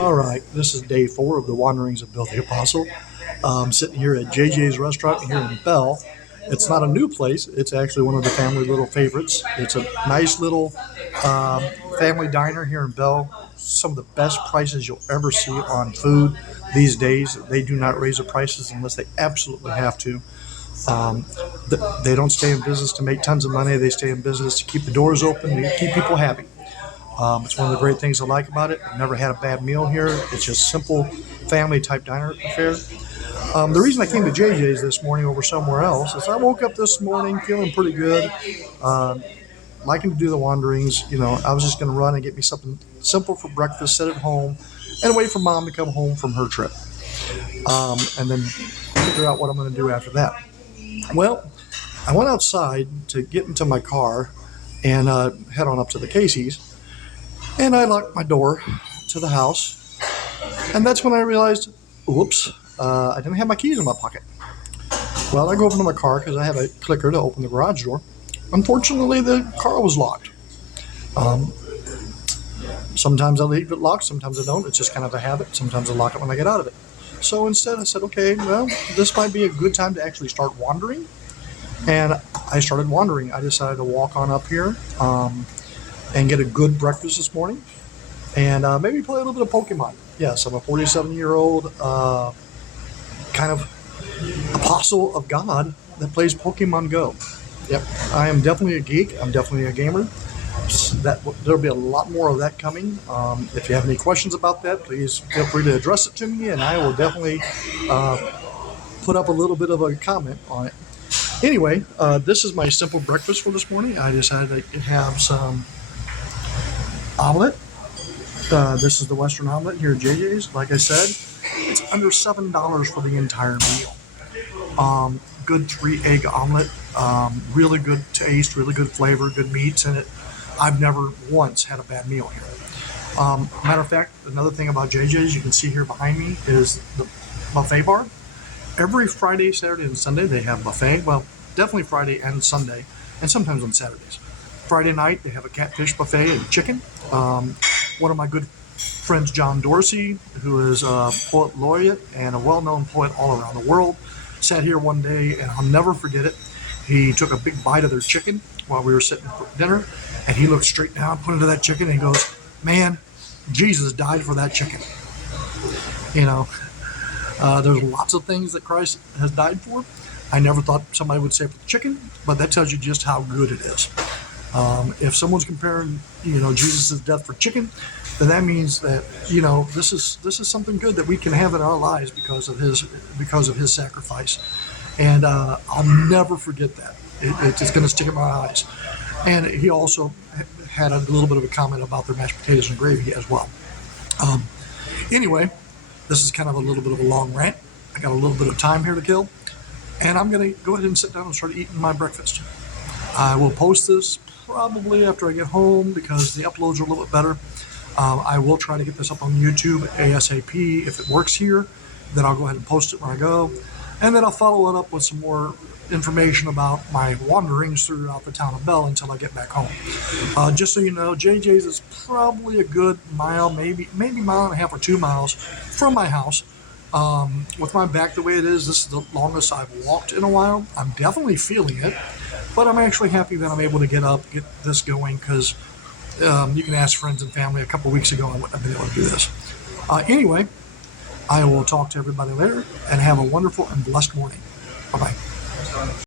All right, this is day 4 of the Wanderings of Bill the Apostle. I'm sitting here at JJ's restaurant here in Belle. It's not a new place. It's actually one of the family little favorites. It's a nice little um, family diner here in Belle. Some of the best prices you'll ever see on food these days. They do not raise the prices unless they absolutely have to. Um, they don't stay in business to make tons of money. They stay in business to keep the doors open, to keep people happy. It's one of the great things I like about it. I've never had a bad meal here. It's just simple family type diner affair. The reason I came to JJ's this morning over somewhere else is I woke up this morning feeling pretty good, um, liking to do the wanderings. I was just going to run and get me something simple for breakfast, sit at home, and wait for mom to come home from her trip, and then figure out what I'm going to do after that. Well, I went outside to get into my car and head on up to the Casey's. And I locked my door to the house. And that's when I realized, whoops, I didn't have my keys in my pocket. Well, I go over to my car because I have a clicker to open the garage door. Unfortunately, the car was locked. Um, Sometimes I leave it locked, sometimes I don't. It's just kind of a habit. Sometimes I lock it when I get out of it. So instead, I said, okay, well, this might be a good time to actually start wandering. And I started wandering. I decided to walk on up here. And get a good breakfast this morning, and maybe play a little bit of Pokemon. Yes, I'm a 47-year-old kind of apostle of God that plays Pokemon Go. Yep, I am definitely a geek. I'm definitely a gamer. There'll be a lot more of that coming. If you have any questions about that, please feel free to address it to me, and I will definitely put up a little bit of a comment on it. Anyway, this is my simple breakfast for this morning. I decided to have some omelet. This is the Western omelet here at JJ's. Like I said, it's under $7 for the entire meal. Good 3-egg omelet. Really good taste, really good flavor, good meats in it. I've never once had a bad meal here. Matter of fact, another thing about JJ's you can see here behind me is the buffet bar. Every Friday, Saturday, and Sunday they have buffet. Well, definitely Friday and Sunday, and sometimes on Saturdays. Friday night, they have a catfish buffet and chicken. One of my good friends, John Dorsey, who is a poet laureate and a well-known poet all around the world, sat here one day, and I'll never forget it. He took a big bite of their chicken while we were sitting for dinner, and he looked straight down, put into that chicken, and he goes, "Man, Jesus died for that chicken." There's lots of things that Christ has died for. I never thought somebody would say for the chicken, but that tells you just how good it is. If someone's comparing, Jesus' death for chicken, then that means that this is something good that we can have in our lives because of his sacrifice, and I'll never forget that. It's going to stick in my eyes. And he also had a little bit of a comment about their mashed potatoes and gravy as well. Anyway, this is kind of a little bit of a long rant. I got a little bit of time here to kill, and I'm going to go ahead and sit down and start eating my breakfast. I will post this probably after I get home because the uploads are a little bit better. I will try to get this up on YouTube ASAP. If it works here, then I'll go ahead and post it when I go. And then I'll follow it up with some more information about my wanderings throughout the town of Belle until I get back home. Just so you know, JJ's is probably a good mile, maybe mile and a half or 2 miles from my house. With my back the way it is, this is the longest I've walked in a while. I'm definitely feeling it, but I'm actually happy that I'm able to get this going because you can ask friends and family. A couple weeks ago, I wouldn't have been able to do this. Anyway, I will talk to everybody later and have a wonderful and blessed morning. Bye-bye.